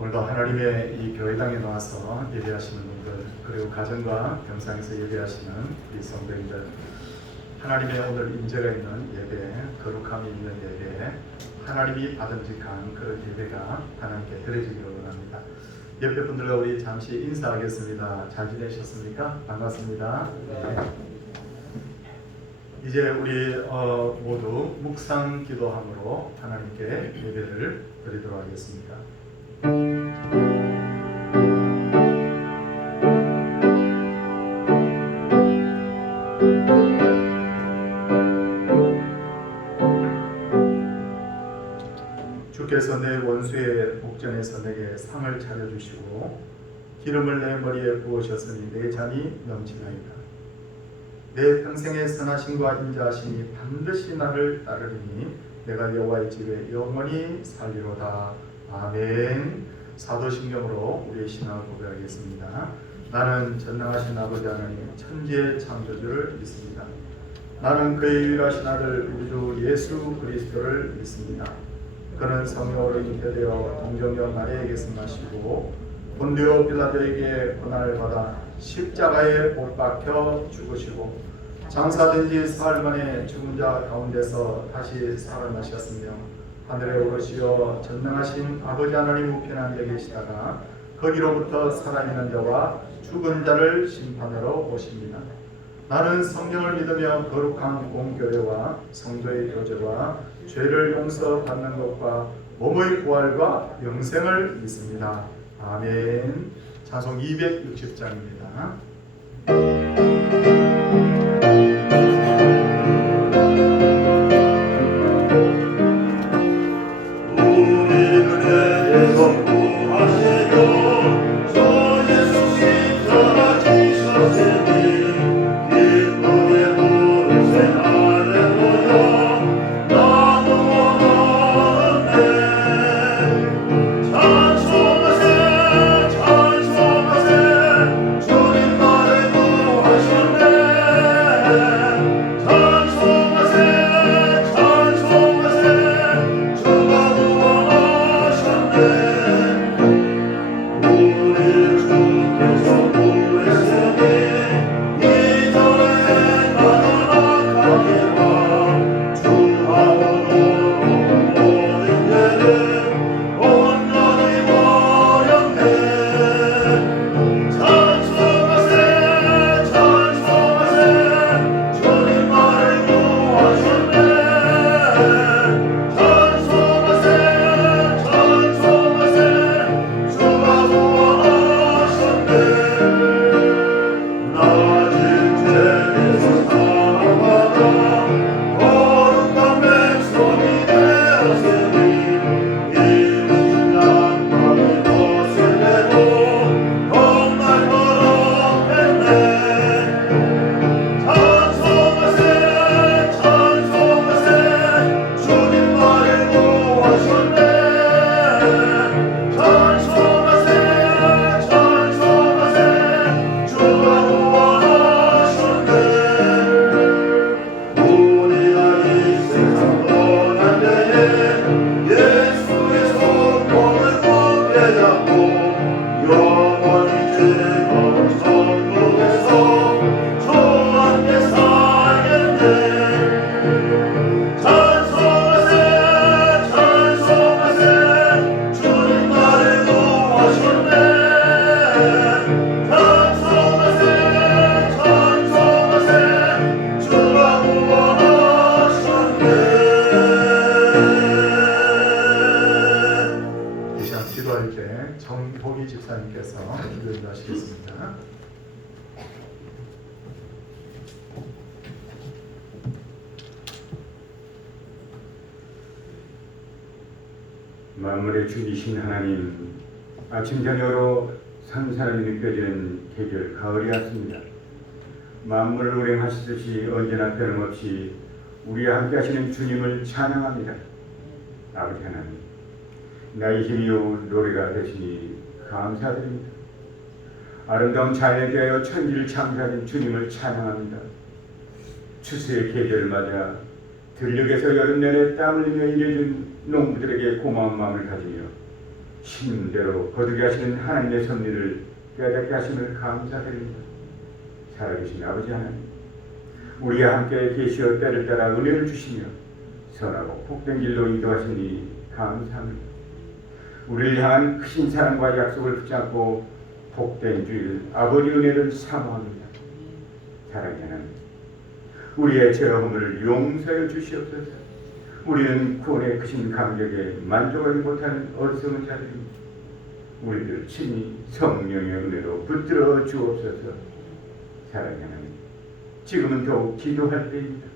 오늘도 하나님의 이 교회당에 나와서 예배하시는 분들, 그리고 가정과 병상에서 예배하시는 우리 성도님들, 하나님의 오늘 임재가 있는 예배, 거룩함이 있는 예배, 하나님이 받음직한 그런 예배가 하나님께 드려지기를 원합니다. 옆에 분들과 우리 잠시 인사하겠습니다. 잘 지내셨습니까? 반갑습니다. 네. 이제 우리 모두 묵상 기도함으로 하나님께 예배를 드리도록 하겠습니다. 주께서 내 원수의 목전에서 내게 상을 차려주시고 기름을 내 머리에 부으셨으니 내 잔이 넘치나이다. 내 평생의 선하심과 인자하심이 반드시 나를 따르리니 내가 여호와의 집에 영원히 살리로다. 아멘. 사도신경으로 우리의 신앙을 고백하겠습니다. 나는 전능하신 아버지 하나님 천지의 창조주를 믿습니다. 나는 그의 유일하신 아들 우리 주 예수 그리스도를 믿습니다. 그는 성령으로 잉태되어 동정녀 마리아에게 승하시고 본디오 빌라도에게 고난을 받아 십자가에 못 박혀 죽으시고 장사된 지 사흘 만에 죽은 자 가운데서 다시 살아나셨으며 하늘에 오르시어 전능하신 아버지 하나님 우편에 앉아 계시다가 거기로부터 살아있는 자와 죽은 자를 심판하러 오십니다. 나는 성령을 믿으며 거룩한 공교회와 성도의 교제와 죄를 용서받는 것과 몸의 부활과 영생을 믿습니다. 아멘. 찬송 260장입니다. 정복희 집사님께서 기도를 하시겠습니다. 만물의 주이신 하나님, 아침 저녁으로 산사람이 느껴지는 계절 가을이 왔습니다. 만물을 운행하시듯이 언제나 변함없이 우리와 함께 하시는 주님을 찬양합니다. 아버지 하나님, 나의 힘이요 노래가 되시니 감사드립니다. 아름다운 자연에 대하여 천지를 창조하신 주님을 찬양합니다. 추수의 계절을 맞아 들녘에서 여름 내내 땀 흘리며 일해준 농부들에게 고마운 마음을 가지며 신대로 거두게 하시는 하나님의 섭리를 깨닫게 하심을 감사드립니다. 살아계신 아버지 하나님, 우리와 함께 계시어 때를 따라 은혜를 주시며 선하고 복된 길로 인도하시니 감사합니다. 우리를 향한 크신 사랑과 약속을 붙잡고 복된 주일 아버지 은혜를 사모합니다. 사랑의 하나님, 우리의 죄악을 용서해 주시옵소서. 우리는 구원의 크신 감격에 만족하지 못하는 어리석은 자들입니다. 우리들 친히 성령의 은혜로 붙들어 주옵소서. 사랑의 하나님, 지금은 더욱 기도할 때입니다.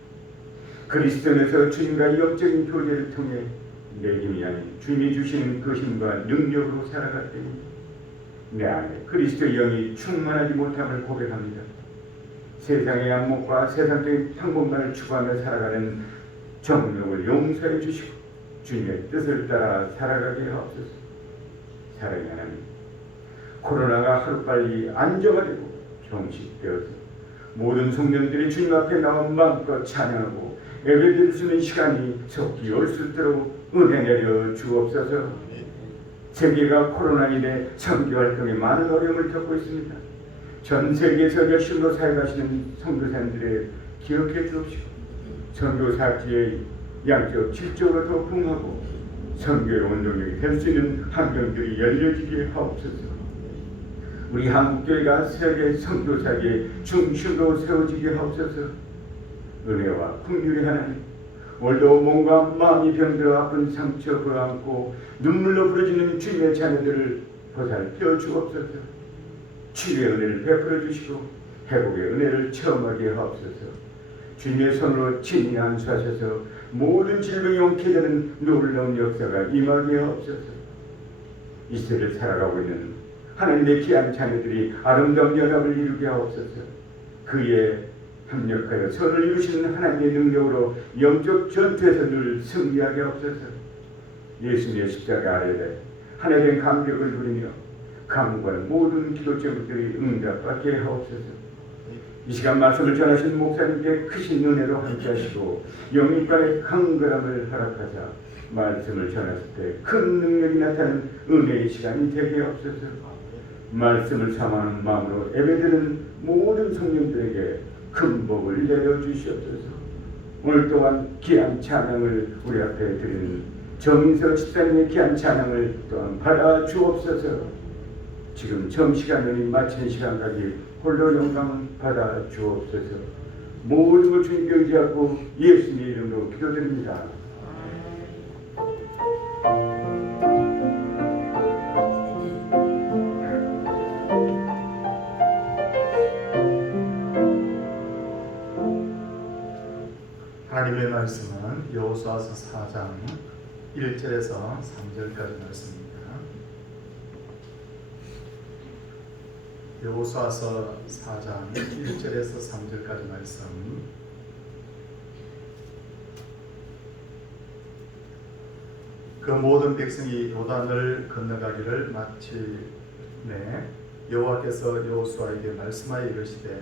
그리스도 안에서 주님과 영적인 교제를 통해 내 힘이 아닌 주님이 주시는 그 힘과 능력으로 살아갈 때입니다. 내 안에 그리스도의 영이 충만하지 못함을 고백합니다. 세상의 안목과 세상적인 평범만을 추구하며 살아가는 정욕을 용서해 주시고 주님의 뜻을 따라 살아가게 하옵소서. 사랑의 하나님, 코로나가 하루빨리 안정화되고 종식되어서 모든 성령들이 주님 앞에 나와 마음껏 찬양하고 예배드릴 수 있는 시간이 속히 올 수 있도록 은혜 내려 주옵소서. 세계가 코로나 인해 선교 활동에 많은 어려움을 겪고 있습니다. 전 세계에서 열심으로 사역하시는 선교사님들의 기억해 주옵시고 선교 사역지의 양적 질적으로 더 풍하고 선교의 원동력이 될 수 있는 환경들이 열려지게 하옵소서. 우리 한국교회가 세계 선교사의 중심으로 세워지게 하옵소서. 은혜와 긍휼의 하나님, 오늘도 몸과 마음이 병들어 아픈 상처 불안고 눈물로 부러지는 주님의 자녀들을 보살펴 주옵소서. 치유의 은혜를 베풀어 주시고 회복의 은혜를 체험하게 하옵소서. 주님의 손으로 친히 안수하셔서 모든 질병이 옮게 되는 놀라운 역사가 임하게 하옵소서. 이 시대를 살아가고 있는 하나님의 귀한 자녀들이 아름다운 연합을 이루게 하옵소서. 그의 협력하여 선을 이루시는 하나님의 능력으로 영적 전투에서 늘 승리하게 하옵소서. 예수님의 십자가 아래에 하나님의 감격을 누리며 강구하는 모든 기도 제목들이 응답받게 하옵소서. 이 시간 말씀을 전하신 목사님께 크신 은혜로 함께하시고 영육간의 강건함을 허락하사 말씀을 전하실 때 큰 능력이 나타나는 은혜의 시간이 되게 하옵소서. 말씀을 사모하는 마음으로 예배드리는 모든 성령들에게 큰 복을 내려주시옵소서. 오늘 또한 귀한 찬양을 우리 앞에 드리는 정인서 집사님의 귀한 찬양을 또한 받아 주옵소서. 지금 점시간이 마치는 시간까지 홀로 영광 받아 주옵소서. 모든 걸 주님께 의지하고 예수님의 이름으로 기도드립니다. 하나님의 말씀은 여호수아서 4장 1절에서 3절까지 말씀입니다. 여호수아서 4장 1절에서 3절까지 말씀. 그 모든 백성이 요단을 건너가기를 마치매 여호와께서 여호수아에게 말씀하여 이르시되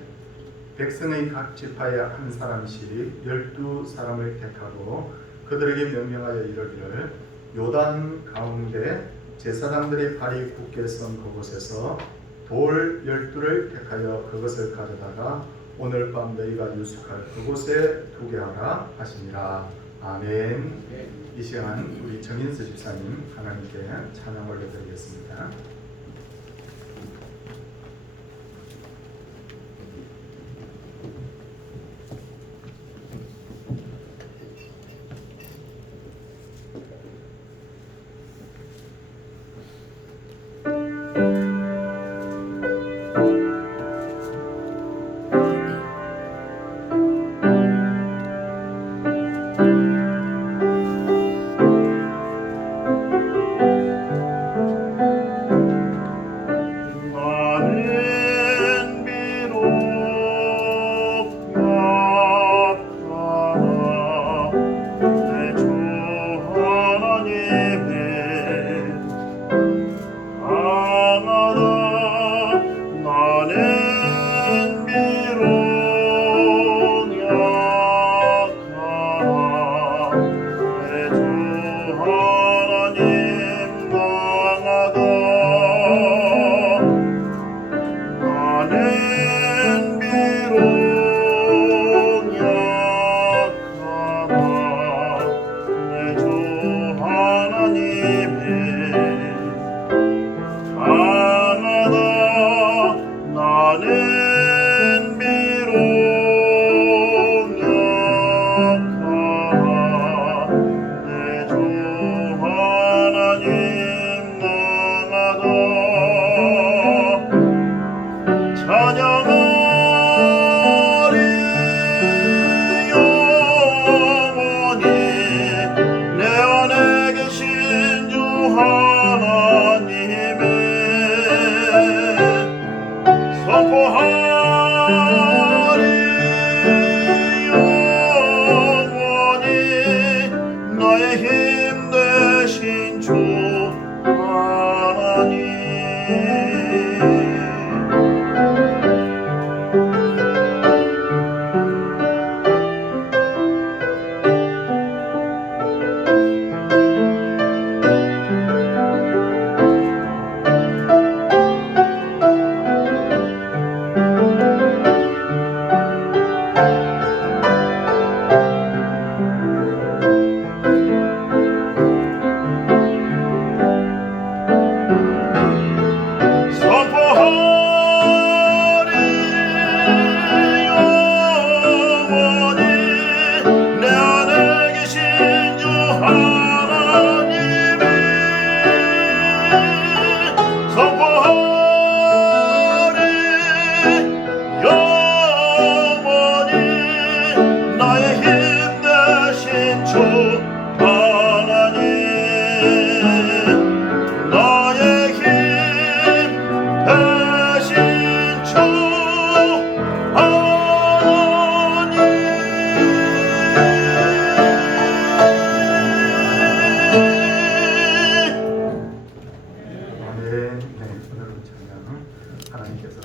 백성의 각 지파에 한 사람씩 12사람을 택하고 그들에게 명령하여 이르기를 요단 가운데 제사장들의 발이 굳게 선 그곳에서 돌 12를 택하여 그것을 가져다가 오늘 밤 너희가 유숙할 그곳에 두게 하라 하시니라. 아멘. 이 시간 우리 정인수 집사님 하나님께 찬양 올려드리겠습니다.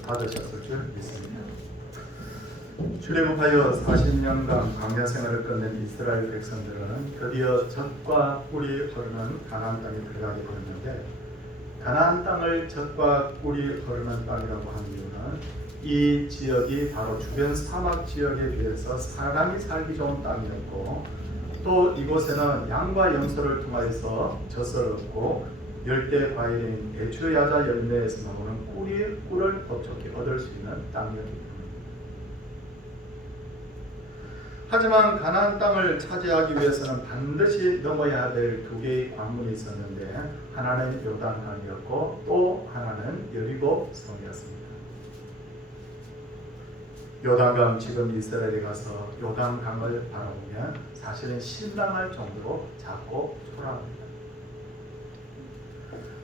받으셨을 줄 믿습니다. 출애굽하여 40년간 광야 생활을 끝낸 이스라엘 백성들은 드디어 젖과 꿀이 흐르는 가나안 땅에 들어가게 되었는데, 가나안 땅을 젖과 꿀이 흐르는 땅이라고 하는 이유는 이 지역이 바로 주변 사막 지역에 비해서 사람이 살기 좋은 땅이었고, 또 이곳에는 양과 염소를 통하여서 젖을 얻고 열대 과일인 대추 야자 열매에서 나오는 꿀을 법촉히 얻을 수 있는 땅이었기 때문입니다. 하지만 가나안 땅을 차지하기 위해서는 반드시 넘어야 될 두 개의 관문이 있었는데, 하나는 요단강이었고 또 하나는 여리고 성이었습니다. 요단강, 지금 이스라엘에 가서 요단강을 바라보면 사실은 실망할 정도로 작고 초라합니다.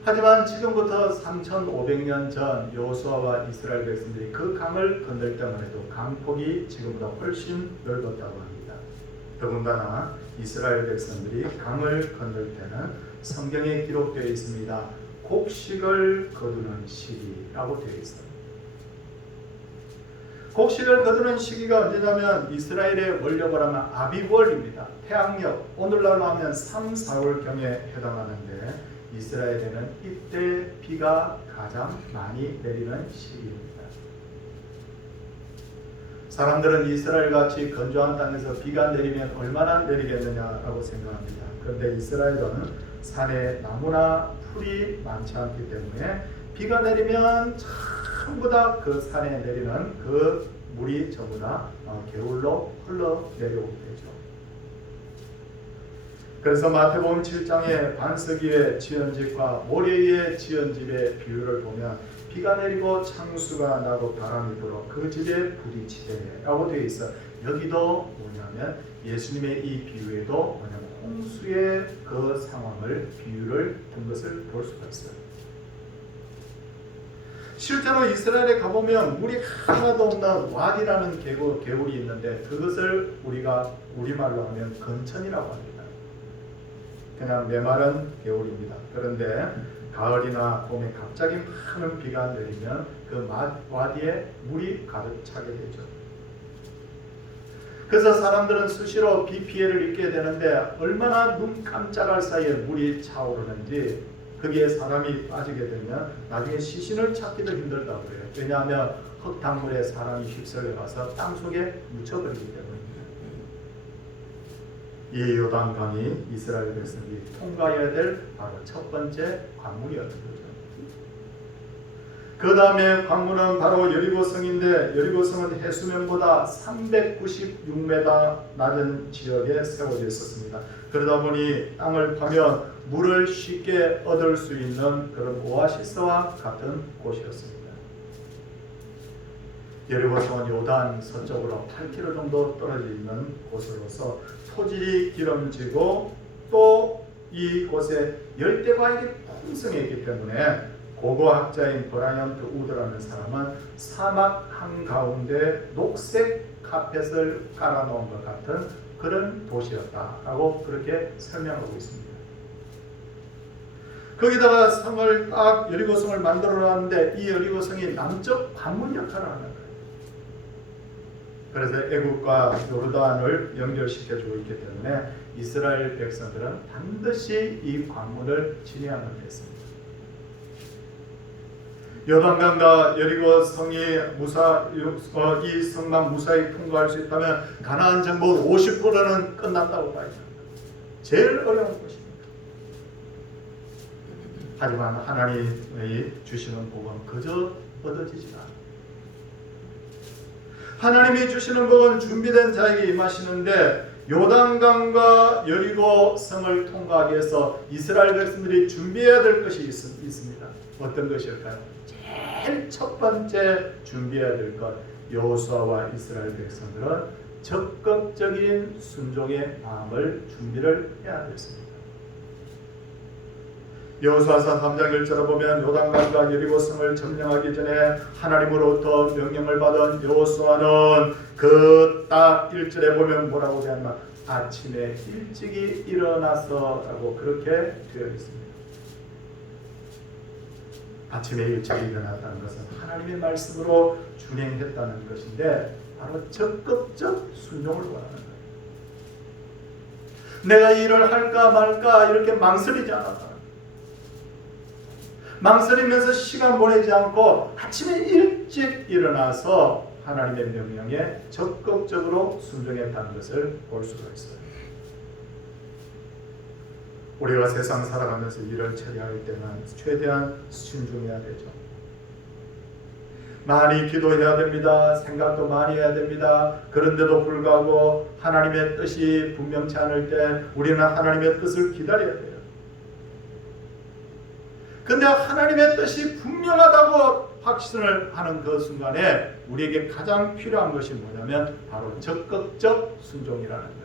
하지만 지금부터 3,500년 전 여호수아와 이스라엘 백성들이 그 강을 건널 때만 해도 강폭이 지금보다 훨씬 넓었다고 합니다. 더군다나 이스라엘 백성들이 강을 건널 때는 성경에 기록되어 있습니다. 곡식을 거두는 시기라고 되어 있어요. 곡식을 거두는 시기가 언제냐면 이스라엘의 원력을 하면 아비월입니다. 태양력, 오늘날로 하면 3, 4월경에 해당하는데, 이스라엘에는 이때 비가 가장 많이 내리는 시기입니다. 사람들은 이스라엘같이 건조한 땅에서 비가 내리면 얼마나 내리겠느냐라고 생각합니다. 그런데 이스라엘은 산에 나무나 풀이 많지 않기 때문에 비가 내리면 전부 다 그 산에 내리는 그 물이 전부 다 개울로 흘러내려오게 되죠. 그래서 마태복음 7장의 반석 위에 지은 집과 모래 위에 지은 집의 비유를 보면 비가 내리고 창수가 나고 바람이 불어 그 집에 부딪히되라고 되어 있어. 여기도 뭐냐면 예수님의 이 비유에도 뭐냐면 홍수의 그 상황을 비유를 든 것을 볼 수가 있어요. 실제로 이스라엘에 가보면 물이 하나도 없는 와디라는 개울이 있는데, 그것을 우리가 우리말로 하면 건천이라고 합니다. 그냥 메마른 개울입니다. 그런데 가을이나 봄에 갑자기 많은 비가 내리면 그 와디에 물이 가득 차게 되죠. 그래서 사람들은 수시로 비 피해를 입게 되는데, 얼마나 눈 깜짝할 사이에 물이 차오르는지, 거기에 사람이 빠지게 되면 나중에 시신을 찾기도 힘들다고 그래요. 왜냐하면 흙탕물에 사람이 휩쓸려 가서 땅속에 묻혀버리기 때문입니다. 이 요단강이 이스라엘 백성이 통과해야 될 바로 첫 번째 관문이었던 거죠. 그 다음에 관문은 바로 여리고성인데, 여리고성은 해수면보다 396m 낮은 지역에 세워져 있었습니다. 그러다 보니 땅을 파면 물을 쉽게 얻을 수 있는 그런 오아시스와 같은 곳이었습니다. 여리고성은 요단 서쪽으로 8km 정도 떨어져 있는 곳으로서 토질이 기름지고 또 이곳에 열대과일이 풍성했기 때문에 고고학자인 브라이언트 우드라는 사람은 사막 한가운데 녹색 카펫을 깔아놓은 것 같은 그런 도시였다라고 그렇게 설명하고 있습니다. 거기다가 성을 딱 여리고성을 만들어놨는데, 이 여리고성이 남쪽 관문 역할을 하는 거예요. 그래서 애국과 요르단을 연결시켜주고 있기 때문에 이스라엘 백성들은 반드시 이 관문을 지내야만 했습니다. 요단강과 여리고 성이 이 성만 무사히 통과할 수 있다면 가나안 정복 50%는 끝났다고 봐야 합니다. 제일 어려운 것입니다. 하지만 하나님의 주시는 복은 그저 얻어지지 않아요. 하나님이 주시는 복은 준비된 자에게 임하시는데, 요단강과 여리고 성을 통과하기 위해서 이스라엘 백성들이 준비해야 될 것이 있습니다. 어떤 것일까요? 제일 첫 번째 준비해야 될 것, 여호수아와 이스라엘 백성들은 적극적인 순종의 마음을 준비를 해야 됐습니다. 여호수아서 3장 1절을 보면 요단강과 여리고성을 점령하기 전에 하나님으로부터 명령을 받은 여호수아는 그 딱 1절에 보면 뭐라고 되었나, 아침에 일찍이 일어나서 라고 그렇게 되어 있습니다. 아침에 일찍 일어났다는 것은 하나님의 말씀으로 준행했다는 것인데 바로 적극적 순종을 원하는 거예요. 내가 일을 할까 말까 이렇게 망설이지 않았다. 망설이면서 시간 보내지 않고 아침에 일찍 일어나서 하나님의 명령에 적극적으로 순종했다는 것을 볼 수가 있어요. 우리가 세상 살아가면서 일을 처리할 때는 최대한 신중해야 되죠. 많이 기도해야 됩니다. 생각도 많이 해야 됩니다. 그런데도 불구하고 하나님의 뜻이 분명치 않을 때 우리는 하나님의 뜻을 기다려야 돼요. 근데 하나님의 뜻이 분명하다고 확신을 하는 그 순간에 우리에게 가장 필요한 것이 뭐냐면 바로 적극적 순종이라는 거예요.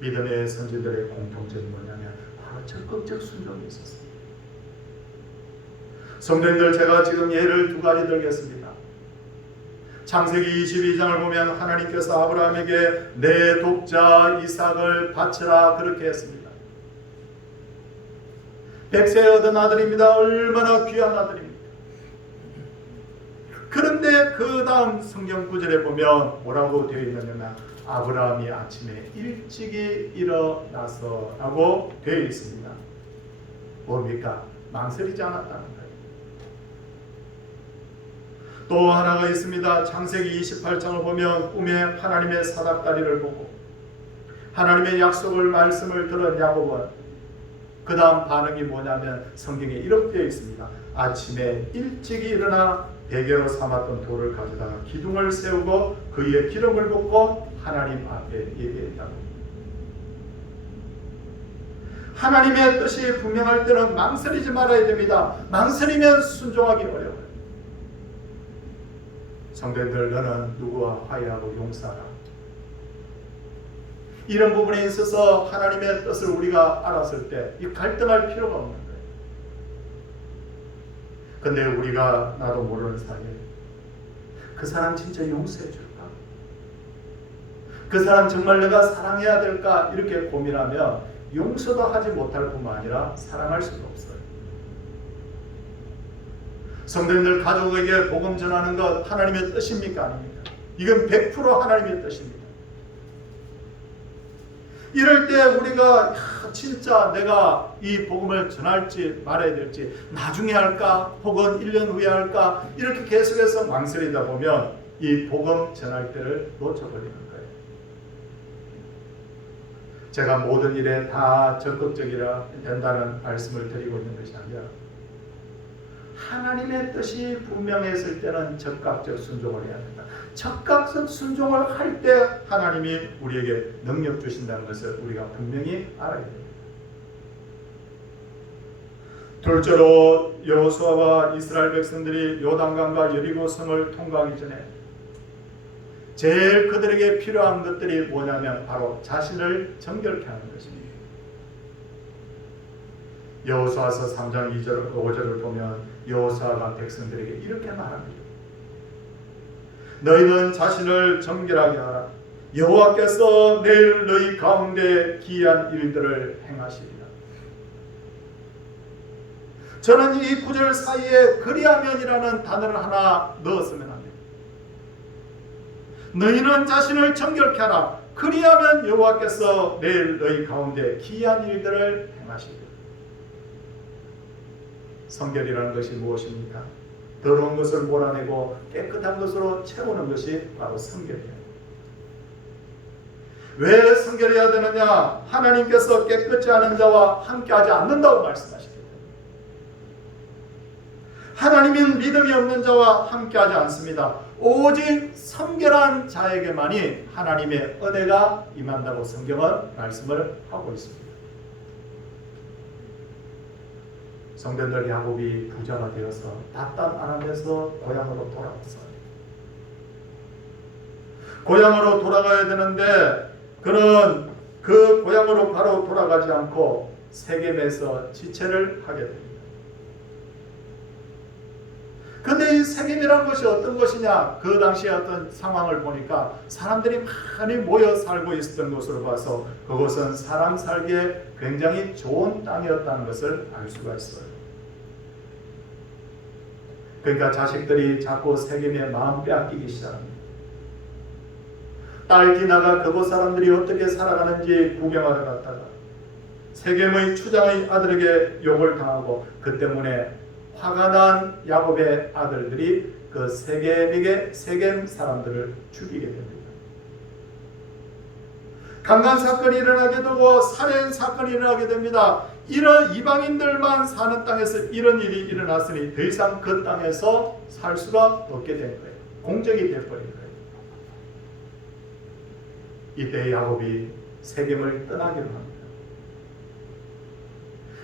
믿음의 선지들의 공통점이 뭐냐면 바로 적극적 순종이 있었어요. 성도님들, 제가 지금 예를 두 가지 들겠습니다. 창세기 22장을 보면 하나님께서 아브라함에게 내 독자 이삭을 바치라 그렇게 했습니다. 100세 얻은 아들입니다. 얼마나 귀한 아들입니까? 그런데 그 다음 성경 구절에 보면 뭐라고 되어 있느냐, 아브라함이 아침에 일찍이 일어나서 라고 되어 있습니다. 뭡니까? 망설이지 않았다는 거예요. 또 하나가 있습니다. 창세기 28장을 보면 꿈에 하나님의 사닥다리를 보고 하나님의 약속을 말씀을 들은 야곱은 그 다음 반응이 뭐냐면 성경에 이렇게 되어 있습니다. 아침에 일찍이 일어나 베개로 삼았던 돌을 가져다가 기둥을 세우고 그 위에 기름을 붓고 하나님 앞에 예배했다고. 하나님의 뜻이 분명할 때는 망설이지 말아야 됩니다. 망설이면 순종하기 어려워요. 성도님들, 너는 누구와 화해하고 용서하라. 이런 부분에 있어서 하나님의 뜻을 우리가 알았을 때 이 갈등할 필요가 없는 거예요. 근데 우리가 나도 모르는 사이에 그 사람 진짜 용서해 줄까? 그 사람 정말 내가 사랑해야 될까? 이렇게 고민하면 용서도 하지 못할 뿐만 아니라 사랑할 수도 없어요. 성도님들, 가족에게 복음 전하는 것 하나님의 뜻입니까? 아닙니까? 이건 100% 하나님의 뜻입니다. 이럴 때 우리가 진짜 내가 이 복음을 전할지 말아야 될지 나중에 할까 혹은 1년 후에 할까 이렇게 계속해서 망설이다 보면 이 복음 전할 때를 놓쳐버리는 거예요. 제가 모든 일에 다 적극적이라 된다는 말씀을 드리고 있는 것이 아니라 하나님의 뜻이 분명했을 때는 적극적 순종을 해야 된다. 적극적 순종을 할 때 하나님이 우리에게 능력 주신다는 것을 우리가 분명히 알아야 됩니다. 둘째로 여호수아와 이스라엘 백성들이 요단강과 여리고 성을 통과하기 전에 제일 그들에게 필요한 것들이 뭐냐면 바로 자신을 정결케 하는 것입니다. 여호수아서 3장 2절 5절을 보면 여호수아가 백성들에게 이렇게 말합니다. 너희는 자신을 정결하게 하라. 여호와께서 내일 너희 가운데 기이한 일들을 행하시리라. 저는 이 구절 사이에 그리하면이라는 단어를 하나 넣었으면 합니다. 너희는 자신을 정결케 하라. 그리하면 여호와께서 내일 너희 가운데 기이한 일들을 행하시리라. 성결이라는 것이 무엇입니까? 더러운 것을 몰아내고 깨끗한 것으로 채우는 것이 바로 성결이에요. 왜 성결해야 되느냐? 하나님께서 깨끗지 않은 자와 함께하지 않는다고 말씀하시기 때문에. 하나님은 믿음이 없는 자와 함께하지 않습니다. 오직 성결한 자에게만이 하나님의 은혜가 임한다고 성경은 말씀을 하고 있습니다. 성도들, 야곱이 부자가 되어서 답답 아람에서 고향으로 돌아왔어요. 고향으로 돌아가야 되는데 그는 그 고향으로 바로 돌아가지 않고 세겜에서 지체를 하게 됩니다. 근데 이 세겜이라는 것이 어떤 것이냐? 그 당시의 어떤 상황을 보니까 사람들이 많이 모여 살고 있었던 것으로 봐서 그것은 사람 살기에 굉장히 좋은 땅이었다는 것을 알 수가 있어요. 그러니까 자식들이 자꾸 세겜의 마음 빼앗기기 시작합니다. 딸 디나가 그곳 사람들이 어떻게 살아가는지 구경하러 갔다가 세겜의 추장의 아들에게 욕을 당하고 그 때문에 화가 난 야곱의 아들들이 그 세겜 사람들을 죽이게 됩니다. 강간 사건이 일어나게 되고 살인 사건이 일어나게 됩니다. 이런 이방인들만 사는 땅에서 이런 일이 일어났으니 더 이상 그 땅에서 살 수가 없게 된 거예요. 공적이 되어버린 거예요. 이때 야곱이 세겜을 떠나기로 합니다.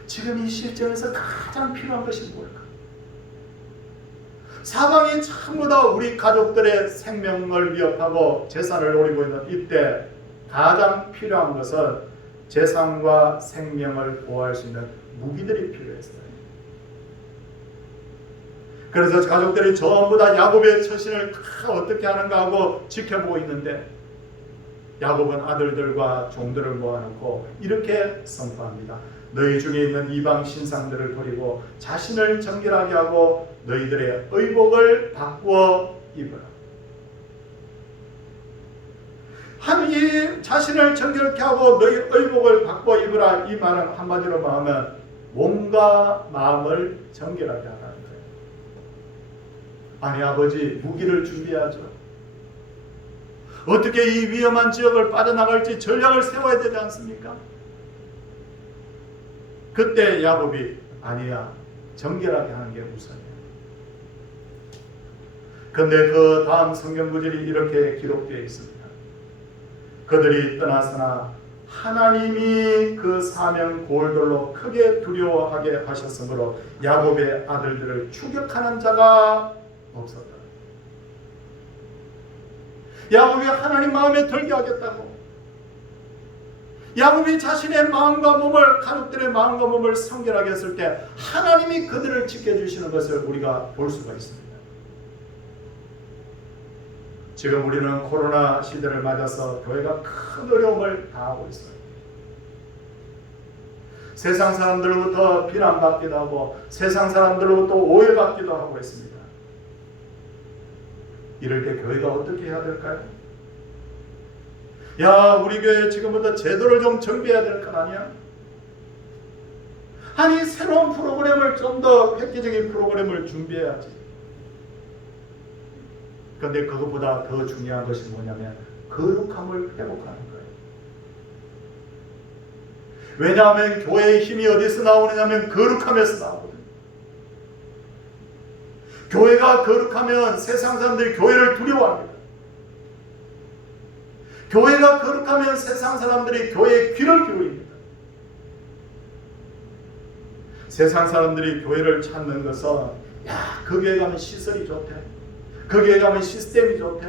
지금 이 시점에서 가장 필요한 것이 뭘까? 사방이 전부 다 우리 가족들의 생명을 위협하고 재산을 노리고 있는 이때 가장 필요한 것은 재산과 생명을 보호할 수 있는 무기들이 필요했어요. 그래서 가족들이 전부 다 야곱의 처신을 다 어떻게 하는가 하고 지켜보고 있는데 야곱은 아들들과 종들을 모아놓고 이렇게 선포합니다. 너희 중에 있는 이방 신상들을 버리고 자신을 정결하게 하고 너희들의 의복을 바꾸어 입으라. 이 자신을 정결케 하고 너희 의복을 바꾸어 입으라. 이 말은 한마디로 말하면 몸과 마음을 정결하게 하라는 거예요. 아니 아버지, 무기를 준비하죠. 어떻게 이 위험한 지역을 빠져나갈지 전략을 세워야 되지 않습니까? 그때 야곱이 아니야, 정결하게 하는 게 우선이야. 그런데 그 다음 성경 구절이 이렇게 기록되어 있습니다. 그들이 떠났으나 하나님이 그 사명 고을들로 크게 두려워하게 하셨으므로 야곱의 아들들을 추격하는 자가 없었다. 야곱이 하나님 마음에 들게 하겠다고, 야곱이 자신의 마음과 몸을, 가족들의 마음과 몸을 성결하게 했을 때 하나님이 그들을 지켜주시는 것을 우리가 볼 수가 있습니다. 지금 우리는 코로나 시대를 맞아서 교회가 큰 어려움을 당하고 있어요. 세상 사람들로부터 비난받기도 하고 세상 사람들로부터 오해받기도 하고 있습니다. 이럴 때 교회가 어떻게 해야 될까요? 야, 우리 교회 지금부터 제도를 좀 정비해야 될 건 아니야? 아니, 새로운 프로그램을, 좀 더 획기적인 프로그램을 준비해야지. 그런데 그것보다 더 중요한 것이 뭐냐면 거룩함을 회복하는 거예요. 왜냐하면 교회의 힘이 어디서 나오느냐면 거룩함에서 나오거든요. 교회가 거룩하면 세상 사람들이 교회를 두려워합니다. 교회가 거룩하면 세상 사람들이 교회에 귀를 기울입니다. 세상 사람들이 교회를 찾는 것은 야, 그 교회 가면 시설이 좋대, 그 교회 가면 시스템이 좋대,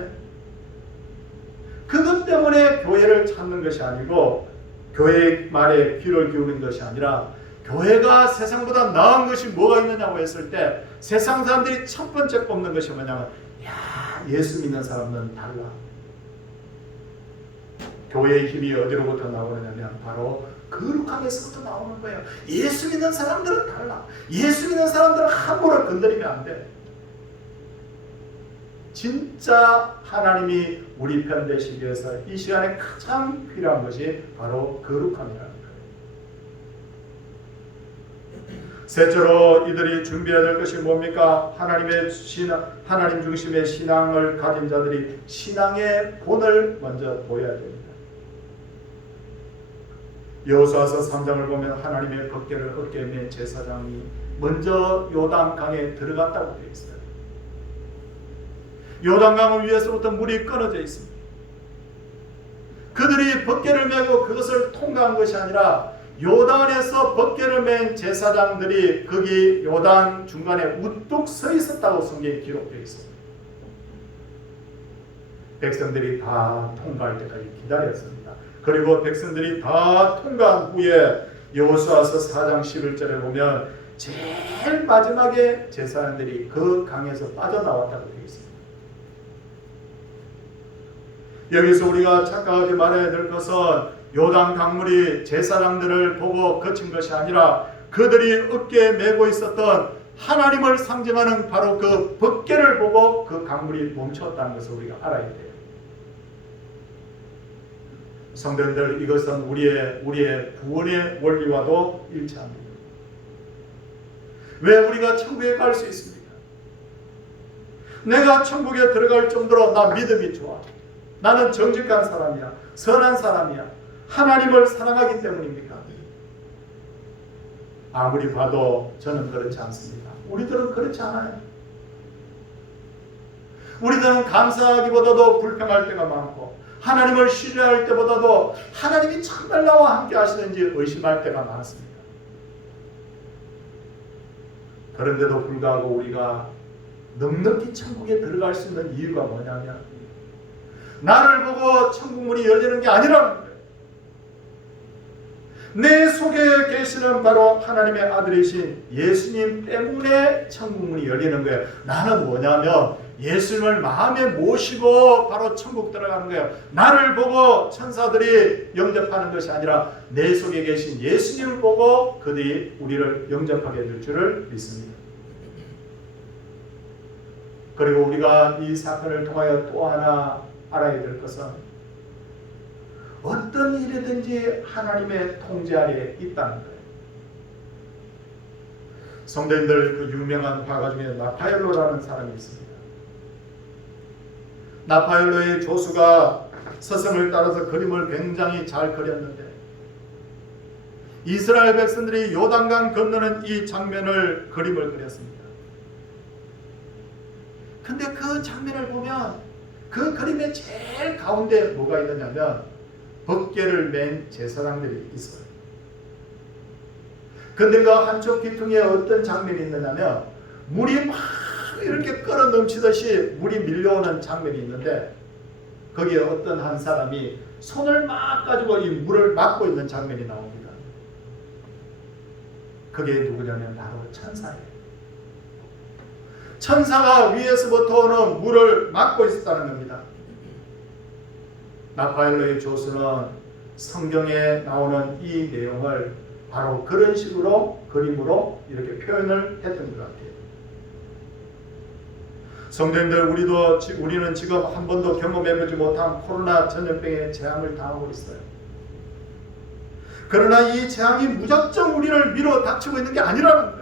그것 때문에 교회를 찾는 것이 아니고 교회 말에 귀를 기울이는 것이 아니라 교회가 세상보다 나은 것이 뭐가 있느냐고 했을 때 세상 사람들이 첫 번째 꼽는 것이 뭐냐면 야, 예수 믿는 사람은 달라. 교회의 힘이 어디로부터 나오느냐면 바로 거룩함에서부터 나오는 거예요. 예수 믿는 사람들은 달라. 예수 믿는 사람들은 함부로 건드리면 안 돼. 진짜 하나님이 우리 편 되시기 위해서 이 시간에 가장 필요한 것이 바로 거룩함이라는 거예요. 셋째로 이들이 준비해야 될 것이 뭡니까? 하나님 중심의 신앙을 가진 자들이 신앙의 본을 먼저 보여야 됩니다. 여호수아서 3장을 보면 하나님의 법궤를 어깨에 맨 제사장이 먼저 요단강에 들어갔다고 되어 있어요. 요단강을 위에서부터 물이 끊어져 있습니다. 그들이 법궤를 메고 그것을 통과한 것이 아니라 요단에서 법궤를 맨 제사장들이 거기 요단 중간에 우뚝 서 있었다고 성경에 기록되어 있습니다. 백성들이 다 통과할 때까지 기다렸습니다. 그리고 백성들이 다 통과한 후에 여호수아서 4장 11절에 보면 제일 마지막에 제사장들이 그 강에서 빠져나왔다고 되어 있습니다. 여기서 우리가 착각하지 말아야 될 것은 요단 강물이 제사장들을 보고 거친 것이 아니라 그들이 어깨에 메고 있었던 하나님을 상징하는 바로 그 법궤를 보고 그 강물이 멈췄다는 것을 우리가 알아야 돼요. 성도님들, 이것은 우리의 구원의 원리와도 일치합니다. 왜 우리가 천국에 갈 수 있습니까? 내가 천국에 들어갈 정도로 나 믿음이 좋아. 나는 정직한 사람이야. 선한 사람이야. 하나님을 사랑하기 때문입니까? 아무리 봐도 저는 그렇지 않습니다. 우리들은 그렇지 않아요. 우리들은 감사하기보다도 불평할 때가 많고, 하나님을 신뢰할 때보다도 하나님이 정말 나와 함께 하시는지 의심할 때가 많습니다. 그런데도 불구하고 우리가 넉넉히 천국에 들어갈 수 있는 이유가 뭐냐면, 나를 보고 천국 문이 열리는 게 아니라는 거예요. 내 속에 계시는 바로 하나님의 아들이신 예수님 때문에 천국 문이 열리는 거예요. 나는 뭐냐면 예수님을 마음에 모시고 바로 천국 들어가는 거예요. 나를 보고 천사들이 영접하는 것이 아니라 내 속에 계신 예수님을 보고 그들이 우리를 영접하게 될 줄을 믿습니다. 그리고 우리가 이 사건을 통하여 또 하나 알아야 될 것은, 어떤 일이든지 하나님의 통제 아래에 있다는 거예요. 성도님들, 그 유명한 화가 중에 나파엘로라는 사람이 있습니다. 나파엘로의 조수가 서성을 따라서 그림을 굉장히 잘 그렸는데, 이스라엘 백성들이 요단강 건너는 이 장면을 그림을 그렸습니다. 근데 그 장면을 보면 그 그림의 제일 가운데 뭐가 있느냐면 법궤를 맨 제사장들이 있어요. 근데 그 한쪽 귀퉁이에 어떤 장면이 있느냐면 물이 막 이렇게 끓어 넘치듯이 물이 밀려오는 장면이 있는데, 거기에 어떤 한 사람이 손을 막 가지고 이 물을 막고 있는 장면이 나옵니다. 그게 누구냐면 바로 천사예요. 천사가 위에서부터 오는 물을 막고 있었다는 겁니다. 나파엘로의 조수는 성경에 나오는 이 내용을 바로 그런 식으로 그림으로 이렇게 표현을 했던 것 같아요. 성도님들, 우리는 지금 한 번도 경험해보지 못한 코로나 전염병의 재앙을 당하고 있어요. 그러나 이 재앙이 무작정 우리를 밀어 닥치고 있는 게 아니라는 거예요.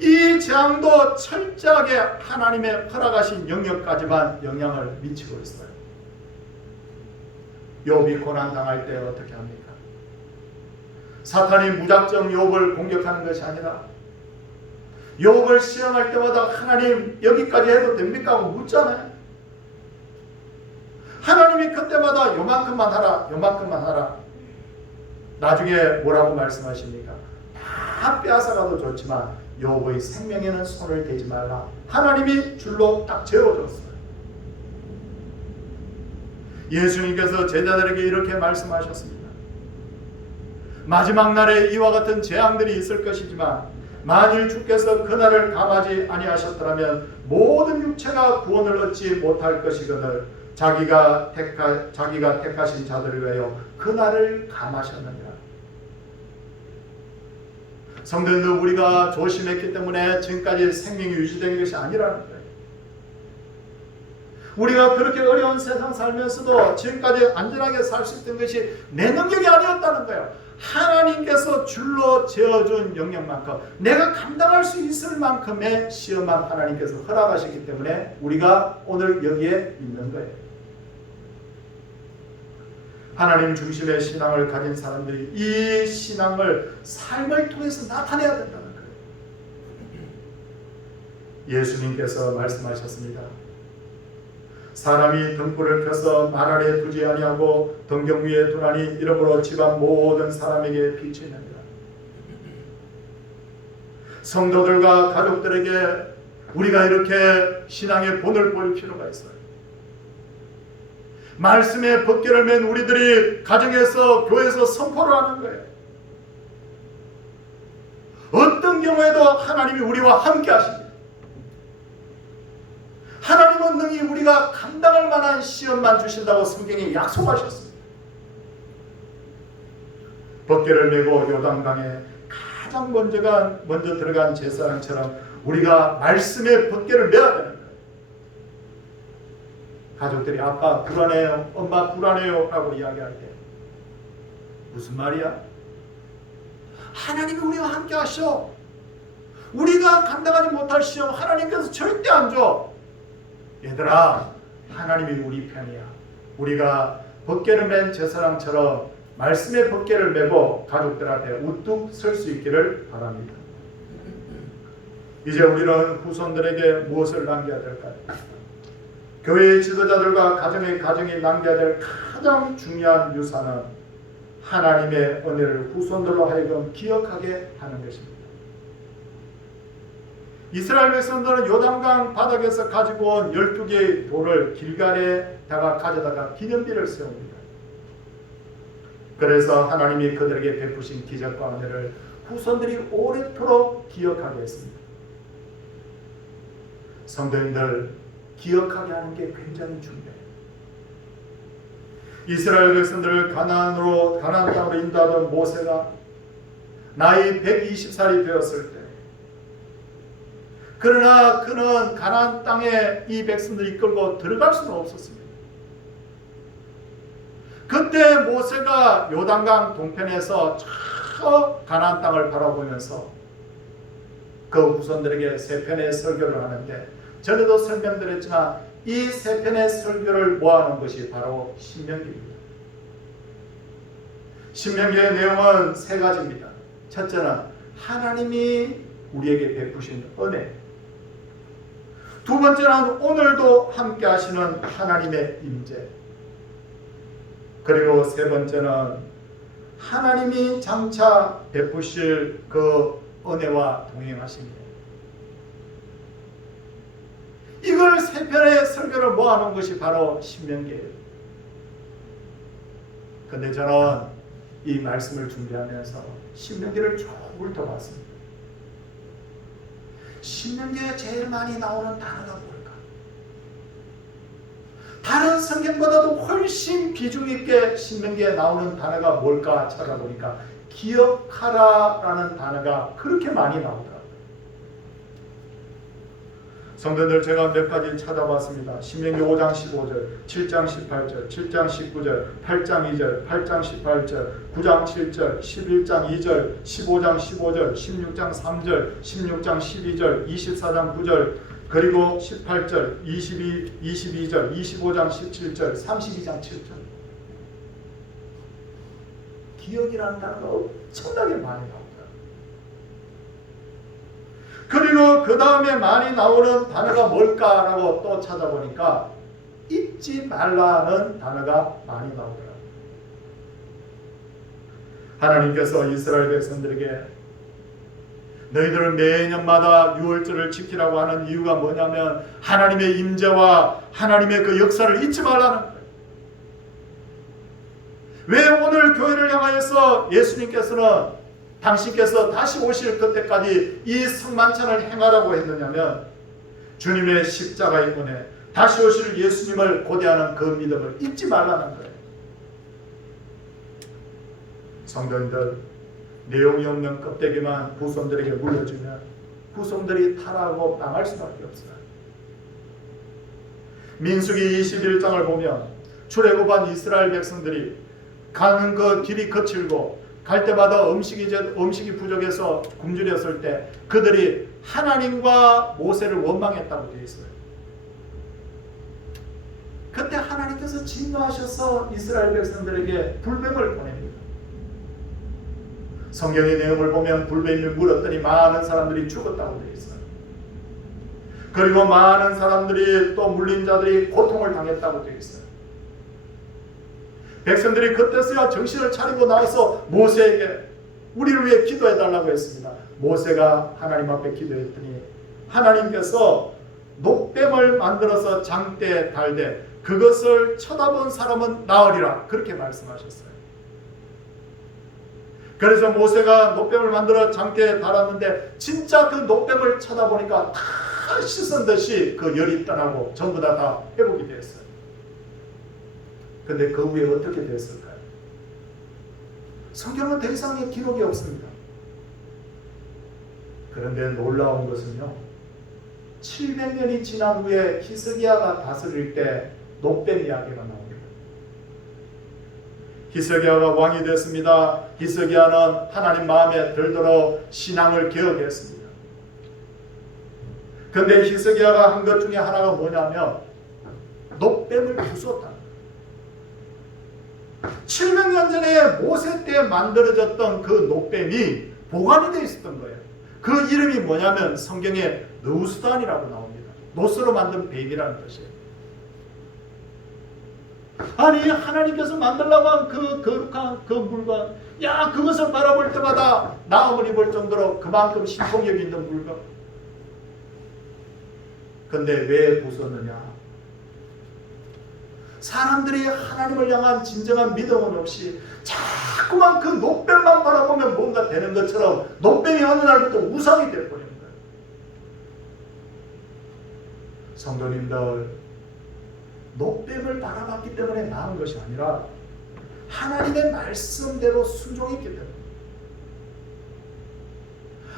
이 재앙도 철저하게 하나님의 허락하신 영역까지만 영향을 미치고 있어요. 욥이 고난 당할 때 어떻게 합니까? 사탄이 무작정 욥을 공격하는 것이 아니라 욥을 시험할 때마다 하나님 여기까지 해도 됩니까? 하고 묻잖아요. 하나님이 그때마다 요만큼만 하라, 요만큼만 하라. 나중에 뭐라고 말씀하십니까? 다 빼앗아가도 좋지만 욥의 생명에는 손을 대지 말라. 하나님이 줄로 딱 재워줬어요. 예수님께서 제자들에게 이렇게 말씀하셨습니다. 마지막 날에 이와 같은 재앙들이 있을 것이지만 만일 주께서 그날을 감하지 아니하셨더라면 모든 육체가 구원을 얻지 못할 것이거늘 자기가 택하신 자들을 위하여 그날을 감하셨느니라. 성도님들, 우리가 조심했기 때문에 지금까지 생명이 유지된 것이 아니라는 거예요. 우리가 그렇게 어려운 세상 살면서도 지금까지 안전하게 살 수 있던 것이 내 능력이 아니었다는 거예요. 하나님께서 줄로 재어준 영역만큼, 내가 감당할 수 있을 만큼의 시험만 하나님께서 허락하셨기 때문에 우리가 오늘 여기에 있는 거예요. 하나님 중심의 신앙을 가진 사람들이 이 신앙을 삶을 통해서 나타내야 된다는 거예요. 예수님께서 말씀하셨습니다. 사람이 등불을 켜서 말 아래 두지 아니하고 등경 위에 두나니 이러므로 집안 모든 사람에게 빛이 납니다. 성도들과 가족들에게 우리가 이렇게 신앙의 본을 보일 필요가 있어요. 말씀의 법궤를 맨 우리들이 가정에서 교회에서 선포를 하는 거예요. 어떤 경우에도 하나님이 우리와 함께 하십니다. 하나님은 능히 우리가 감당할 만한 시험만 주신다고 성경에 약속하셨습니다. 법궤를 메고 요단강에 가장 먼저 들어간 제사장처럼 우리가 말씀의 법궤를 메야 되는 거예요. 가족들이 아빠 불안해요, 엄마 불안해요 라고 이야기할 때 무슨 말이야? 하나님이 우리와 함께 하셔. 우리가 감당하지 못할 시험 하나님께서 절대 안 줘. 얘들아, 하나님이 우리 편이야. 우리가 법궤를 맨 제사장처럼 말씀의 법궤를 메고 가족들 앞에 우뚝 설 수 있기를 바랍니다. 이제 우리는 후손들에게 무엇을 남겨야 될까요? 교회의 지도자들과 가정이 남겨야 될 가장 중요한 유산은 하나님의 은혜를 후손들로 하여금 기억하게 하는 것입니다. 이스라엘 백성들은 요단강 바닥에서 가지고 온 12개의 돌을 길갈에다가 가져다가 기념비를 세웁니다. 그래서 하나님이 그들에게 베푸신 기적과 은혜를 후손들이 오래도록 기억하게 했습니다. 성도님들, 기억하게 하는 게 굉장히 중요해요. 이스라엘 백성들을 가나안 땅으로 인도하던 모세가 나이 120살이 되었을 때, 그러나 그는 가나안 땅에 이 백성들을 이끌고 들어갈 수는 없었습니다. 그때 모세가 요단강 동편에서 저 가나안 땅을 바라보면서 그 후손들에게 세 편의 설교를 하는데, 전에도 설명드렸지만 이 세 편의 설교를 모아놓은 것이 바로 신명기입니다. 신명기의 내용은 세 가지입니다. 첫째는 하나님이 우리에게 베푸신 은혜, 두 번째는 오늘도 함께 하시는 하나님의 임재, 그리고 세 번째는 하나님이 장차 베푸실 그 은혜와 동행하십니다. 이걸 세 편의 설교를 모아놓은 것이 바로 신명기예요. 근데 저는 이 말씀을 준비하면서 신명기를 쭉 훑어봤습니다. 신명기에 제일 많이 나오는 단어가 뭘까? 다른 성경보다도 훨씬 비중 있게 신명기에 나오는 단어가 뭘까 찾아보니까 기억하라라는 단어가 그렇게 많이 나오더라고요. 성도들, 제가 몇 가지 찾아봤습니다. 신명기 5장 15절, 7장 18절, 7장 19절, 8장 2절, 8장 18절, 9장 7절, 11장 2절, 15장 15절, 16장 3절, 16장 12절, 24장 9절, 그리고 18절, 22절, 25장 17절, 32장 7절. 기억이라는 단어가 엄청나게 많이 나옵니다. 그리고 그 다음에 많이 나오는 단어가 뭘까라고 또 찾아보니까 잊지 말라는 단어가 많이 나오더라고요. 하나님께서 이스라엘 백성들에게 너희들은 매년마다 유월절을 지키라고 하는 이유가 뭐냐면 하나님의 임재와 하나님의 그 역사를 잊지 말라는 거예요. 왜 오늘 교회를 향하여서 예수님께서는 당신께서 다시 오실 그때까지 이 성만찬을 행하라고 했느냐면 주님의 십자가의 은혜, 다시 오실 예수님을 고대하는 그 믿음을 잊지 말라는 거예요. 성도님들, 내용이 없는 껍데기만 후손들에게 물려주면 후손들이 타락하고 망할 수밖에 없어요. 민수기 21장을 보면 출애굽한 이스라엘 백성들이 가는 그 길이 거칠고 갈 때마다 음식이 부족해서 굶주렸을 때 그들이 하나님과 모세를 원망했다고 되어 있어요. 그때 하나님께서 진노하셔서 이스라엘 백성들에게 불뱀을 보냅니다. 성경의 내용을 보면 불뱀이 물었더니 많은 사람들이 죽었다고 되어 있어요. 그리고 많은 사람들이 또 물린 자들이 고통을 당했다고 되어 있어요. 백성들이 그때서야 정신을 차리고 나와서 모세에게 우리를 위해 기도해달라고 했습니다. 모세가 하나님 앞에 기도했더니 하나님께서 녹뱀을 만들어서 장대에 달되 그것을 쳐다본 사람은 나으리라, 그렇게 말씀하셨어요. 그래서 모세가 녹뱀을 만들어 장대에 달았는데 진짜 그 녹뱀을 쳐다보니까 다 씻은 듯이 그 열이 떠나고 전부 다 회복이 됐어요. 근데 그 후에 어떻게 됐을까요? 성경은 더 이상의 기록이 없습니다. 그런데 놀라운 것은요, 700년이 지난 후에 히스기야가 다스릴 때 놋뱀 이야기가 나옵니다. 히스기야가 왕이 됐습니다. 히스기야는 하나님 마음에 들도록 신앙을 개혁했습니다. 그런데 히스기야가 한 것 중에 하나가 뭐냐면 놋뱀을 부수었다. 700년 전에 모세 때 만들어졌던 그 놋뱀이 보관이 되어 있었던 거예요. 그 이름이 뭐냐면 성경에 느우스단이라고 나옵니다. 놋으로 만든 뱀이라는 뜻이에요. 아니, 하나님께서 만들려고 한 그 거룩한 그 물건, 야, 그것을 바라볼 때마다 나음을 입을 정도로 그만큼 신통력이 있는 물건. 근데 왜 부쉈느냐? 사람들이 하나님을 향한 진정한 믿음은 없이 자꾸만 그 놋뱀만 바라보면 뭔가 되는 것처럼 놋뱀이 어느 날부터 우상이 되어버리는 거예요. 성도님들, 놋뱀을 바라봤기 때문에 나은 것이 아니라 하나님의 말씀대로 순종했기 때문에,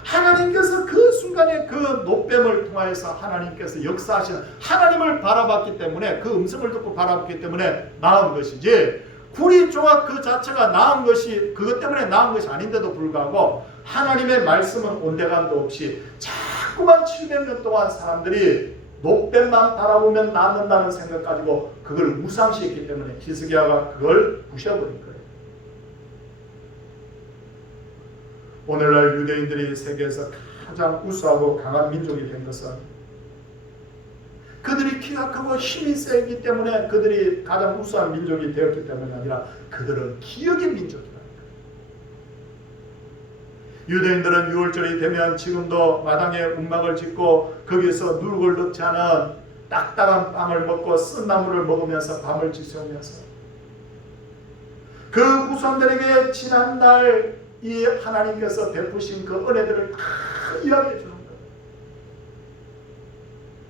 하나님께서 그 순간에 그 놋뱀을 통하여서 하나님께서 역사하시는 하나님을 바라봤기 때문에, 그 음성을 듣고 바라봤기 때문에 나은 것이지, 구리 조각 그 자체가 나은 것이, 그것 때문에 나은 것이 아닌데도 불구하고 하나님의 말씀은 온데간도 없이 자꾸만 700년 동안 사람들이 놋뱀만 바라보면 낫는다는 생각 가지고 그걸 우상시했기 때문에 히스기야가 그걸 부셔버린 거예요. 오늘날 유대인들이 세계에서 가장 우수하고 강한 민족이 된 것은 그들이 키가 크고 힘이 세기 때문에 그들이 가장 우수한 민족이 되었기 때문이 아니라 그들은 기억의 민족이라는 거예요. 유대인들은 6월절이 되면 지금도 마당에 움막을 짓고 거기서 누룩을 넣지 않은 딱딱한 빵을 먹고 쓴나물을 먹으면서 밤을 지새우면서 그 후손들에게 지난날 이 하나님께서 베푸신 그 은혜들을 다 이야기해 주는 거예요.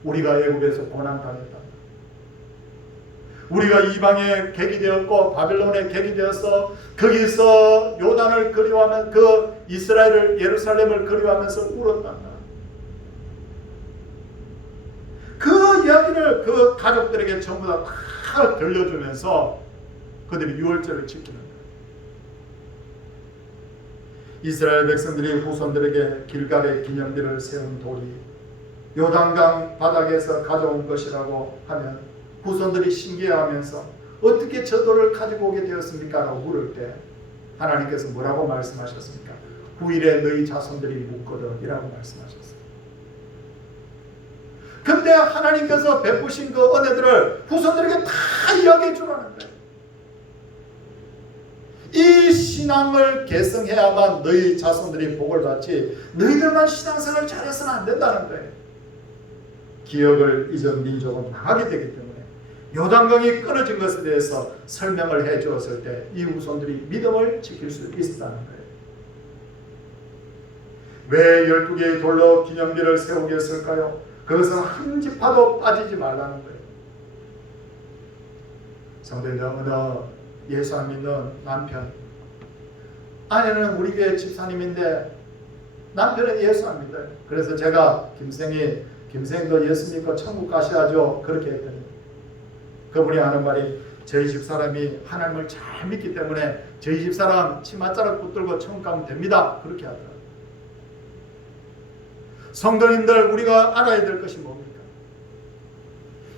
우리가 애굽에서 고난당했다. 우리가 이방에 객이 되었고 바벨론에 객이 되어서 거기서 요단을 그리워하면 그 이스라엘을, 예루살렘을 그리워하면서 울었단다. 그 이야기를 그 가족들에게 전부 다 들려주면서 그들이 6월절을 지키는 거예요. 이스라엘 백성들이 후손들에게 길갈의 기념비를 세운 돌이 요단강 바닥에서 가져온 것이라고 하면 후손들이 신기해하면서 어떻게 저 돌을 가지고 오게 되었습니까? 라고 물을 때 하나님께서 뭐라고 말씀하셨습니까? 9일에 너희 자손들이 묻거든 이라고 말씀하셨어요. 근데 하나님께서 베푸신 그 은혜들을 후손들에게 다 이야기해 주라는 거예요. 이 신앙을 계승해야만 너희 자손들이 복을 받지 너희들만 신앙생활을 잘해서는 안 된다는 거예요. 기억을 잊은 민족은 망하게 되기 때문에 요단강이 끊어진 것에 대해서 설명을 해 주었을 때 이 후손들이 믿음을 지킬 수 있었다는 거예요. 왜 12개의 돌로 기념비를 세우게 했을까요? 그것은 한 지파도 빠지지 말라는 거예요. 성도님들, 어느 예수 안 믿는 남편, 아내는 우리 교회 집사님인데 남편은 예수 안 믿어요. 그래서 제가 김생도 예수 믿고 천국 가셔야죠 그렇게 했더니 그분이 하는 말이 저희 집사람이 하나님을 잘 믿기 때문에 저희 집사람 치맛자락 붙들고 천국 가면 됩니다 그렇게 하더라고요. 성도님들, 우리가 알아야 될 것이 뭡니까?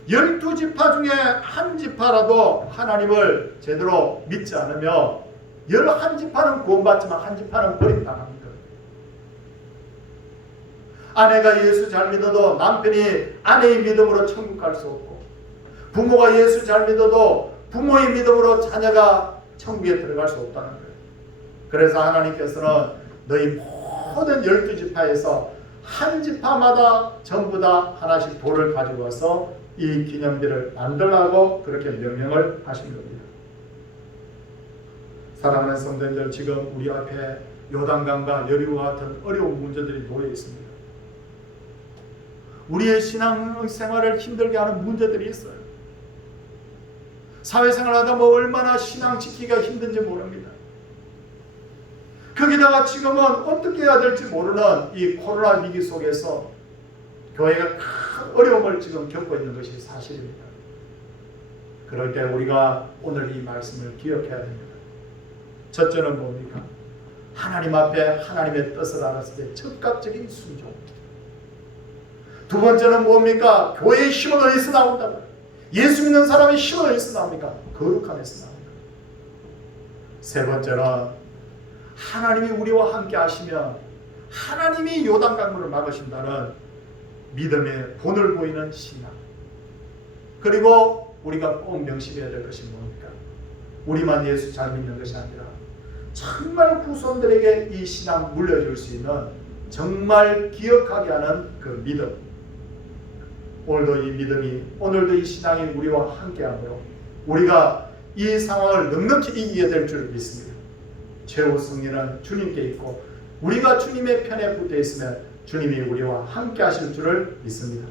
12지파 중에 한 지파라도 하나님을 제대로 믿지 않으면 11지파는 구원받지만 한 지파는 버림당합니다. 아내가 예수 잘 믿어도 남편이 아내의 믿음으로 천국 갈 수 없고, 부모가 예수 잘 믿어도 부모의 믿음으로 자녀가 천국에 들어갈 수 없다는 거예요. 그래서 하나님께서는 너희 모든 12지파에서 한 지파마다 전부 다 하나씩 돌을 가지고 와서 이 기념비를 만들라고 그렇게 명령을 하신 겁니다. 사랑하는 성도님들, 지금 우리 앞에 요단강과 여리고와 같은 어려운 문제들이 놓여 있습니다. 우리의 신앙생활을 힘들게 하는 문제들이 있어요. 사회생활 하다 뭐 얼마나 신앙 지키기가 힘든지 모릅니다. 거기다가 지금은 어떻게 해야 될지 모르는 이 코로나 위기 속에서 교회가 큰 어려움을 지금 겪고 있는 것이 사실입니다. 그럴 때 우리가 오늘 이 말씀을 기억해야 됩니다. 첫째는 뭡니까? 하나님 앞에 하나님의 뜻을 알았을 때 즉각적인 순종. 두 번째는 뭡니까? 교회의 힘은 어디서 나온다고? 예수 믿는 사람의 힘은 어디서 나옵니까? 거룩함에서 나옵니다. 세 번째는 하나님이 우리와 함께 하시며 하나님이 요단강물을 막으신다는 믿음의 본을 보이는 신앙. 그리고 우리가 꼭 명심해야 될 것이 뭡니까? 우리만 예수 잘 믿는 것이 아니라 정말 후손들에게 이 신앙 물려줄 수 있는 정말 기억하게 하는 그 믿음. 오늘도 이 믿음이, 오늘도 이 신앙이 우리와 함께하므로 우리가 이 상황을 넉넉히 이기게 될 줄 믿습니다. 최후 승리는 주님께 있고 우리가 주님의 편에 붙어 있으면 주님이 우리와 함께 하실 줄을 믿습니다.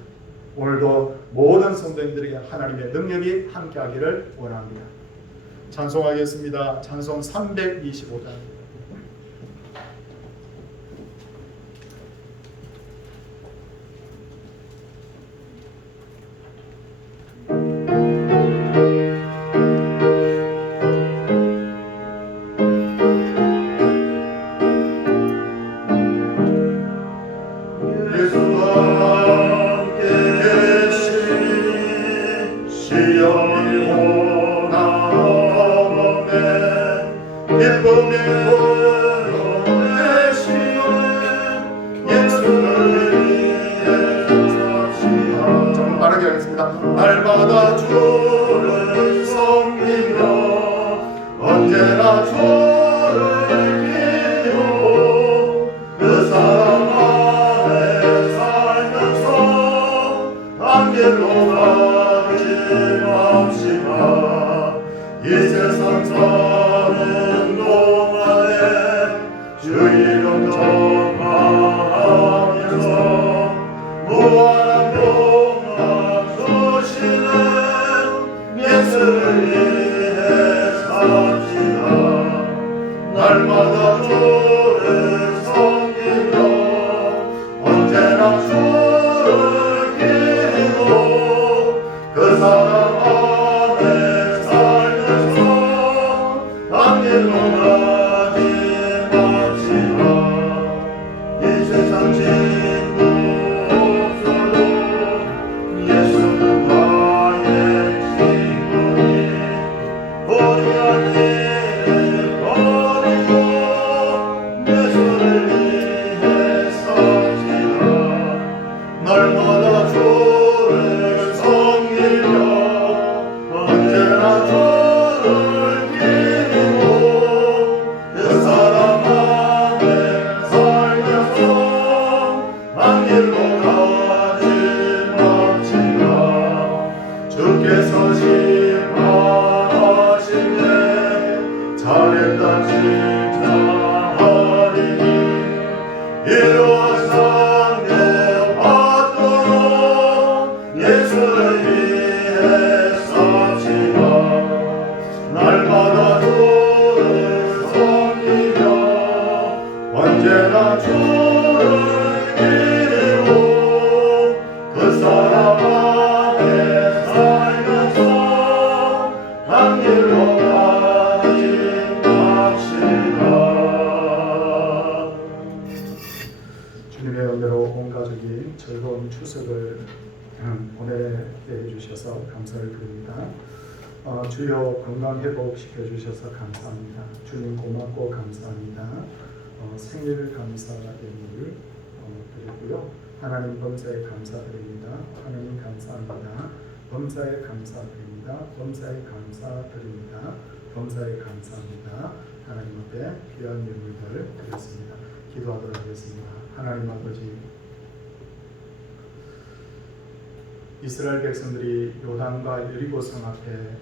오늘도 모든 성도님들에게 하나님의 능력이 함께 하기를 원합니다. 찬송하겠습니다. 찬송 325장. 날마다 주를 섬기며 언제나 주를 기리고 그 사랑 안에 살면서 안길로 가지 맙시다. 이 세상 사는 동안에 주 이름 전하면서 무한한 예수를 위해 삽시다. 날마다 주를 섬기며 언제나 주를 기리고 그 사랑 안에 살면서 안길로 가지 맙시다. 이 세상 친구 없어도 예수는 날마다 주를 섬기며 언제나 주를 기리고 그 사랑 안에 살면서 안길로 가지 맙시다. 주께서 심판하시네 잘했다 칭찬하리니 이루어 예수를 위해 삽시다. 날마다 주를 섬기며 언제나 주를 기리고 그 사랑 안에 살면서 안길로 가지 맙시다. 주님의 은혜로 온 가족이 즐거운 추석을 보내게 해주셔서 감사를 드립니다. 주여 건강 회복시켜 주셔서 감사합니다. 주님 고맙고 감사합니다. 생일 감사 예물 드리고요. 하나님 범사에 감사드립니다. 하나님 감사합니다. 범사에 감사드립니다. 범사에 감사드립니다. 범사에 감사합니다. 하나님 앞에 귀한 예물들 드렸습니다. 기도하도록 하겠습니다. 하나님 아버지, 이스라엘 백성들이 요단과 여리고성 앞에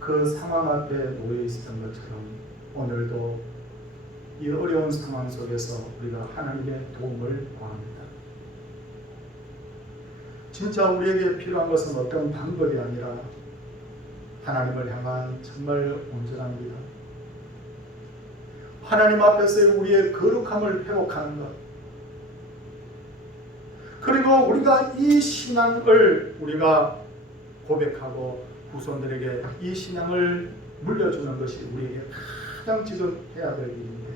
그 상황 앞에 놓여 있었던 것처럼 오늘도 이 어려운 상황 속에서 우리가 하나님의 도움을 구합니다. 진짜 우리에게 필요한 것은 어떤 방법이 아니라 하나님을 향한 정말 온전한 믿음, 하나님 앞에서의 우리의 거룩함을 회복하는 것. 그리고 우리가 이 신앙을 우리가 고백하고 후손들에게 이 신앙을 물려주는 것이 우리에게 가장 지금 해야 될 일인데,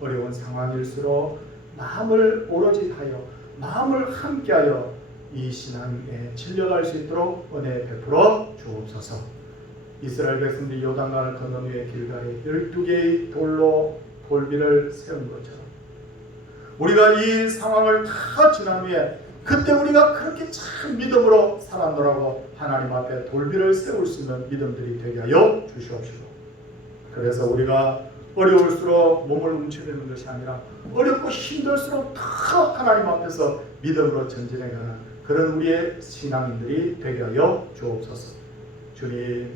어려운 상황일수록 마음을 오로지 하여 마음을 함께하여 이 신앙에 질려갈 수 있도록 은혜 베풀어 주옵소서. 이스라엘 백성들이 요단강을 건넌 후에 길갈에 12개의 돌로 돌비를 세운 것처럼 우리가 이 상황을 다 지난 후에 그때 우리가 그렇게 참 믿음으로 살았노라고 하나님 앞에 돌비를 세울 수 있는 믿음들이 되게 하여 주시옵시고, 그래서 우리가 어려울수록 몸을 움츠리는 것이 아니라 어렵고 힘들수록 다 하나님 앞에서 믿음으로 전진해가는 그런 우리의 신앙인들이 되게 하여 주옵소서. 주님,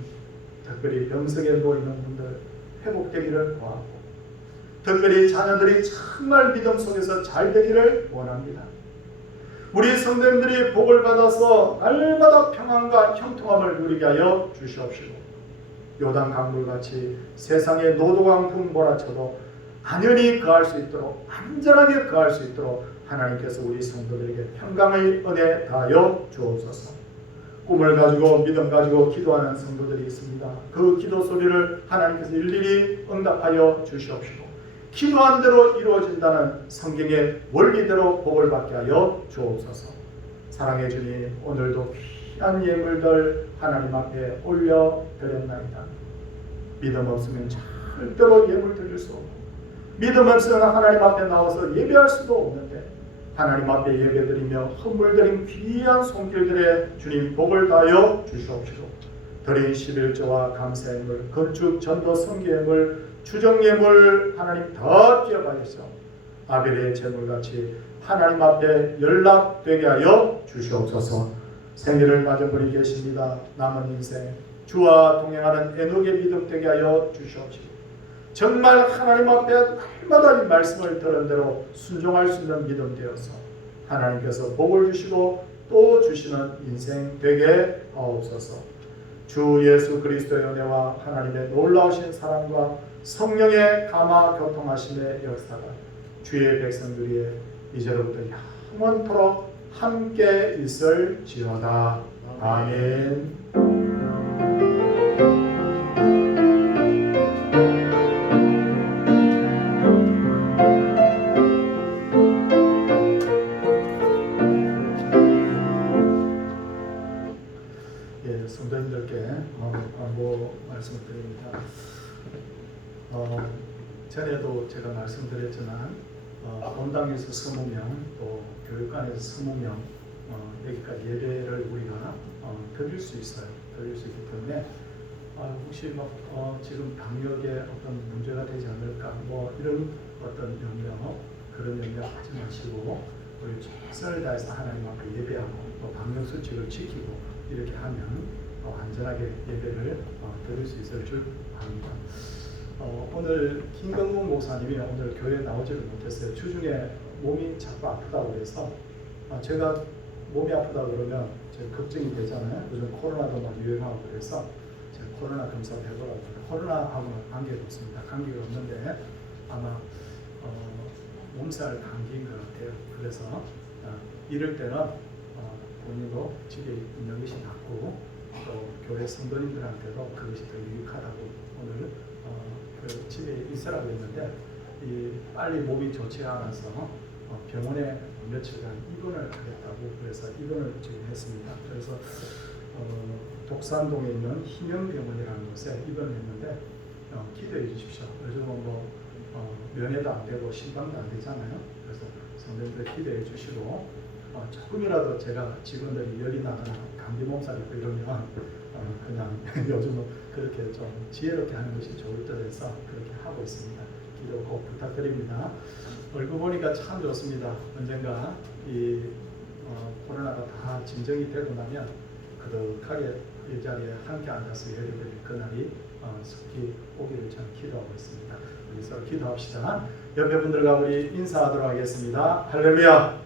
특별히 병석에 누워있는 분들 회복되기를 구하고, 특별히 자녀들이 정말 믿음 속에서 잘 되기를 원합니다. 우리 성도님들이 복을 받아서 날마다 평안과 형통함을 누리게 하여 주시옵시고, 요단 강물같이 세상의 노도강풍 몰아쳐도 안연히 거할 수 있도록, 안전하게 거할 수 있도록 하나님께서 우리 성도들에게 평강의 은혜 다하여 주옵소서. 꿈을 가지고 믿음 가지고 기도하는 성도들이 있습니다. 그 기도 소리를 하나님께서 일일이 응답하여 주시옵시고, 기도한 대로 이루어진다는 성경의 원리대로 복을 받게 하여 주옵소서. 사랑해 주님, 오늘도 귀한 예물들 하나님 앞에 올려드렸나이다. 믿음 없으면 절대로 예물 드릴 수 없고, 믿음 없으면 하나님 앞에 나와서 예배할 수도 없는데, 하나님 앞에 예배드리며 헌물드린 귀한 손길들의 주님 복을 다하여 주시옵시고, 드린 11조와 감사예물, 건축 전도 성교예물, 주정예물 하나님 더 기억하셔서 아벨의 제물같이 하나님 앞에 연락되게 하여 주시옵소서. 생일을 맞은 분이 계십니다. 남은 인생 주와 동행하는 에녹의 믿음 되게 하여 주시옵시고, 정말 하나님 앞에 날마다 이 말씀을 들은 대로 순종할 수 있는 믿음 되어서 하나님께서 복을 주시고 또 주시는 인생 되게 하옵소서. 주 예수 그리스도의 은혜와 하나님의 놀라우신 사랑과 성령의 감화 교통하심의 역사가 주의 백성들이 이제로부터 영원토록 함께 있을지어다. 아멘. 성도님들께 광고 말씀을 드립니다. 전에도 제가 말씀드렸지만 본당에서 20명, 또 교육관에서 20명 여기까지 예배를 우리가 드릴 수 있어요. 드릴 수 있기 때문에 혹시 지금 방역에 어떤 문제가 되지 않을까 이런 어떤 염려, 그런 염려 하지 마시고 우리 최선을 다해서 하나님 앞에 예배하고 방역 수칙을 지키고 이렇게 하면 안전하게 예배를 드릴 수 있을 줄 압니다. 오늘 김경문 목사님이 오늘 교회에 나오지를 못했어요. 주중에 몸이 자꾸 아프다고 그래서 제가 몸이 아프다고 그러면 제가 걱정이 되잖아요. 요즘 코로나도 막 유행하고 그래서 제가 코로나 검사를 해보라고. 코로나하고는 관계가 없습니다. 관계가 없는데 아마 몸살 감기인 것 같아요. 그래서 이럴 때는 본인도 집에 있는 것이 낫고 또 교회 성도님들한테도 그것이 더 유익하다고 오늘 집에 있으라고 했는데 빨리 몸이 좋지 않아서 병원에 며칠간 입원을 하겠다고 그래서 입원을 지금 했습니다. 그래서 독산동에 있는 희명병원이라는 곳에 입원을 했는데 기도해 주십시오. 요즘은 면회도 안 되고 신방도 안 되잖아요. 그래서 성도님들 기도해 주시고 조금이라도 제가 직원들이 열이 나거나 감기 몸살 있고 이러면 그냥 요즘은 그렇게 좀 지혜롭게 하는 것이 좋을 듯해서 그렇게 하고 있습니다. 기도 꼭 부탁드립니다. 얼굴 보니까 참 좋습니다. 언젠가 이 코로나가 다 진정이 되고 나면 그득하게 이 자리에 함께 앉아서 예배드릴 그날이 속히 오기를 저는 기도하고 있습니다. 우리 서로 기도합시다. 옆에 분들과 우리 인사하도록 하겠습니다. 할렐루야.